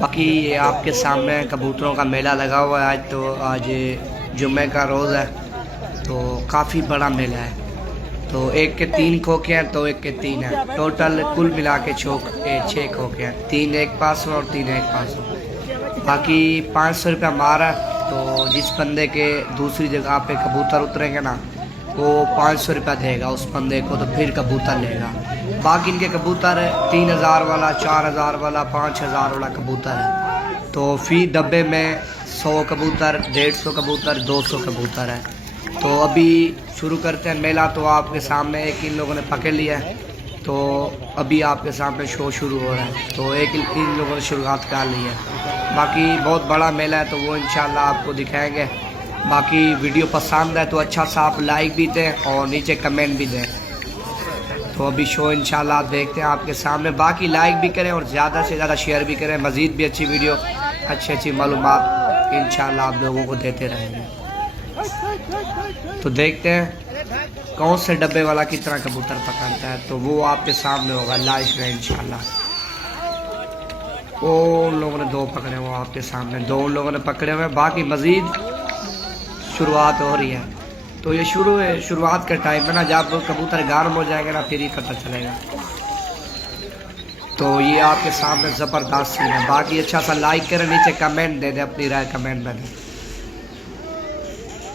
बाकी ये आपके सामने कबूतरों का मेला लगा हुआ है। आज तो आज जुम्मे का रोज़ है, तो काफ़ी बड़ा मेला है। तो एक के 3 खोखे हैं, तो एक के 3 हैं। टोटल कुल मिला के 6 खोखे हैं, 3 एक पास हो और 3 एक पास हो। बाकी 500 रुपया मार है। तो जिस बंदे के दूसरी जगह पे कबूतर उतरेंगे ना, वो 500 रुपया देगा उस बंदे को, तो फिर कबूतर लेगा। बाकी इनके कबूतर 3000 वाला, 4000 वाला, 5000 वाला कबूतर है। तो फी डब्बे में 100 कबूतर, 150 कबूतर, 200 कबूतर है। तो अभी शुरू करते हैं मेला। तो आपके सामने एक इन लोगों ने पकड़ लिया है, तो अभी आपके सामने शो शुरू हो रहा है। तो एक इन लोगों ने शुरुआत कर ली है। बाकी बहुत बड़ा मेला है, तो वो इंशाल्लाह आपको दिखाएंगे। बाकी वीडियो पसंद है तो अच्छा सा आप लाइक भी दें और नीचे कमेंट भी दें। तो अभी शो इंशाल्लाह देखते हैं आपके सामने। बाकी लाइक भी करें और ज़्यादा से ज़्यादा शेयर भी करें। मज़ीद भी अच्छी वीडियो, अच्छी मालूमात इंशाल्लाह आप लोगों को देते रहेंगे। तो देखते हैं कौन से डब्बे वाला कितना कबूतर पकड़ता है, तो वो आपके सामने होगा लाइव में इंशाल्लाह। वो उन लोगों ने 2 पकड़े हुए आपके सामने, 2 उन लोगों ने पकड़े हुए। बाकी मज़ीद शुरुआत हो रही है। तो ये शुरुआत का टाइम है ना, जब कबूतर गर्म हो जाएंगे ना, फिर ही पता चलेगा। तो ये आपके सामने ज़बरदस्त सीन है। बाकी अच्छा सा लाइक करें, नीचे कमेंट दे दें, अपनी राय कमेंट में दें।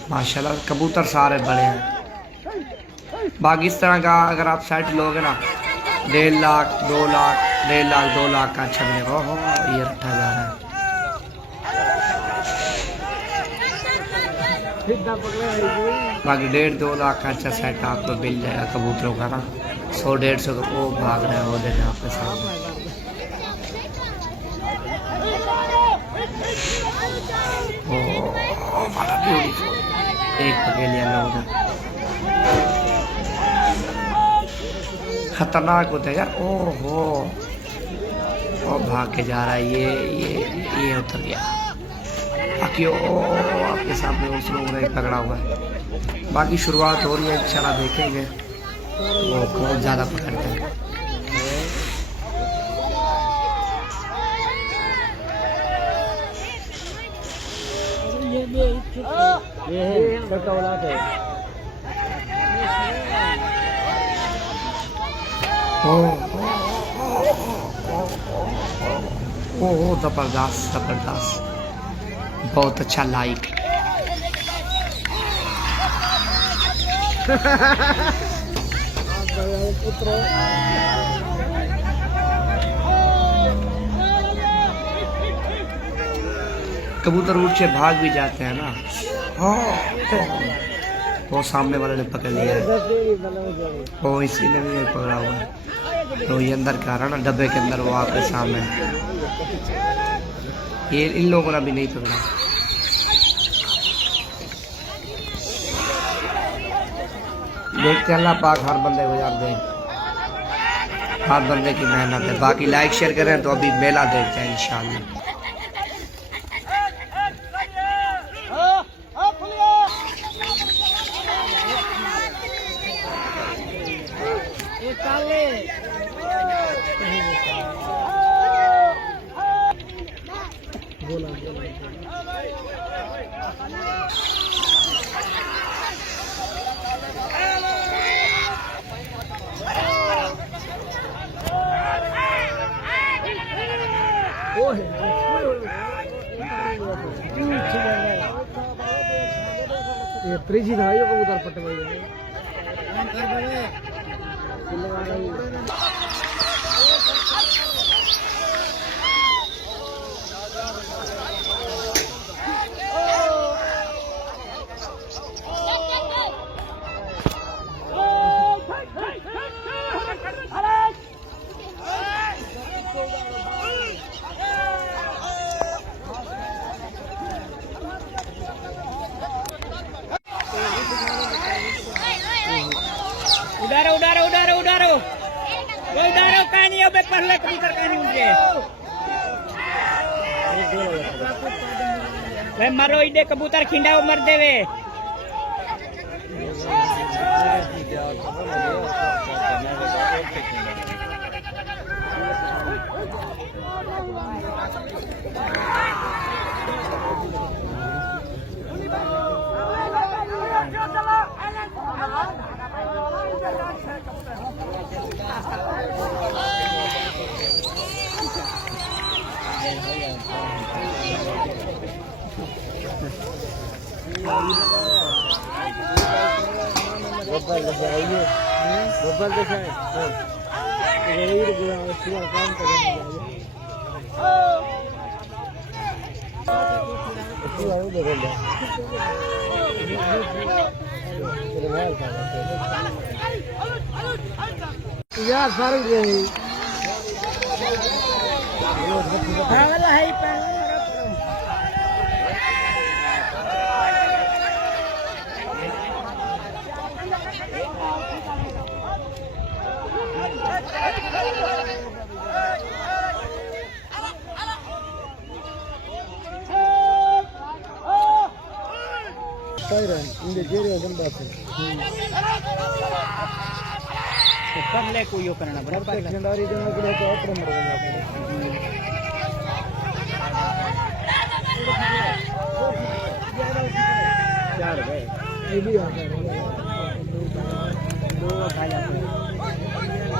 माशाल्लाह कबूतर सारे बड़े हैं। बाकी इस तरह का अगर आप सेट लोगे ना, 1.5 लाख 2 लाख, 1.5 लाख 2 लाख का अच्छा मिलेगा। ओहो ये रखा जा रहा है। बाकी 1.5-2 लाख का अच्छा सेट आपको मिल जाएगा कबूतरों का ना। 100-150 का वो भाग रहे हैं, वो देखें आपके सामने। एक पकड़ लिया लोगों ने। खतरनाक होता है यार। ओहो वो भाग के जा रहा है। ये उतर गया। बाकी आपके सामने उस लोगों ने पकड़ा हुआ है। बाकी शुरुआत हो रही है, इंशाल्लाह देखेंगे वो बहुत ज़्यादा पकड़ते हैं। ओह ज़बरदस्त ज़बरदस्त, बहुत अच्छा लाइक। कबूतर उड़ से भाग भी जाते हैं ना। वो सामने वाले ने पकड़ लिया है, वो इसी ने भी पकड़ा हुआ है। तो ये अंदर का रहा ना, डब्बे के अंदर, वो आपके सामने। ये इन लोगों ने भी नहीं पकड़ा। देखते अल्लाह पाक हर बंदे को याद दे, हर बंदे की मेहनत है। बाकी लाइक शेयर करें। तो अभी मेला देखते हैं इंशाल्लाह। ये त्रिजी भाइयों को उधर पट्टे में उडारो कहानी अब पहले कबूतर कहानी मुझे भाई मारो इडे कबूतर खिंडाओ मर देवे। गब्बर दिखाइए, गब्बर दिखाए गरीब सुबह काम करेंगे यार सारी गई पागल है இந்த ஏரியா தான் பார்த்தேன் कर ले कोई यो करना बराबर खंडारी देने के लिए तो ऑपरेशन करेंगे चार गए ये भी आ गए दो खा जाते हैं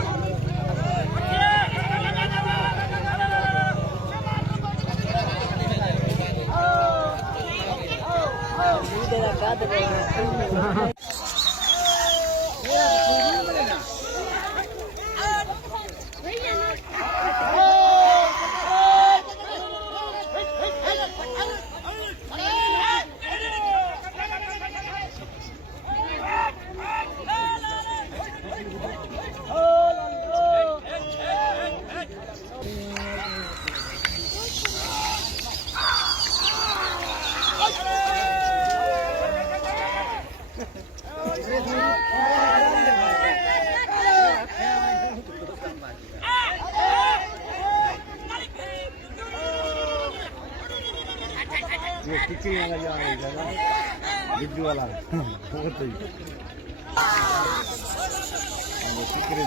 ये टिकरी वाला जो आएगा ना बिज्जू वाला वो तो ही टिकरी